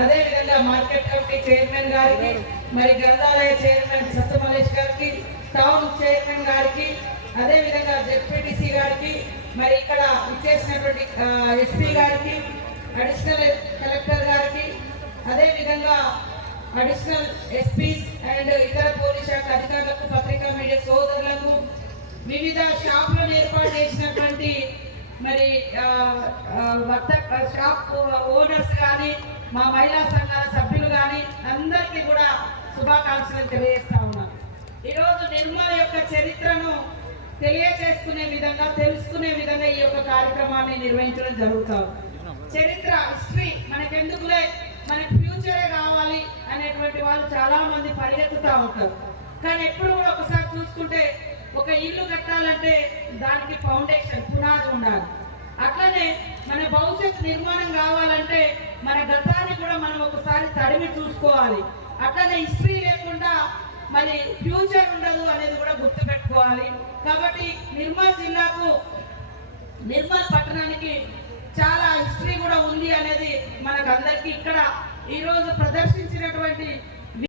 అదే విధంగా market committee chairman గారికి మరి గ్రంథాలయ చైర్మన్ సత్యమలేష్ గారికి టౌన్ చైర్మన్ గారికి అదే విధంగా జెడ్పీటీసీ గారికి మరి ఇక్కడ ఇచ్చేసినటువంటి ఎస్పీ గారికి అడిషనల్ కలెక్టర్ గారికి అదే విధంగా అడిషనల్ ఎస్పీస్ అండ్ ఇతర పోలీస్ శాఖ అధికారులకు పత్రికా మీడియా సోదరులకు వివిధ షాపులను ఏర్పాటు చేసినటువంటి మరి వర్త షాప్ ఓనర్ మా మహిళా సంఘాల సభ్యులు కానీ అందరికీ కూడా శుభాకాంక్షలు తెలియజేస్తా ఉన్నాను ఈరోజు నిర్మల యొక్క చరిత్రను తెలియచేసుకునే విధంగా తెలుసుకునే విధంగా ఈ యొక్క కార్యక్రమాన్ని నిర్వహించడం జరుగుతాం చరిత్ర హిస్టరీ మనకెందుకులే? మనకి ఫ్యూచరే కావాలి అనేటువంటి వాళ్ళు చాలా మంది పరిగెత్తుతూ ఉంటారు. కానీ ఎప్పుడు కూడా ఒకసారి చూసుకుంటే ఒక ఇల్లు కట్టాలంటే దానికి ఫౌండేషన్ పునాది ఉండాలి. అట్లనే మన భవిష్యత్ నిర్మాణం కావాలి కూడా మనం ఒకసారి తడిమి చూసుకోవాలి. అట్లనే హిస్టరీ లేకుండా మరి ఫ్యూచర్ ఉండదు అనేది కూడా గుర్తుపెట్టుకోవాలి. కాబట్టి నిర్మల్ జిల్లాకు నిర్మల్ పట్టణానికి చాలా హిస్టరీ కూడా ఉంది అనేది మనకు అందరికీ ఇక్కడ ఈరోజు ప్రదర్శించినటువంటి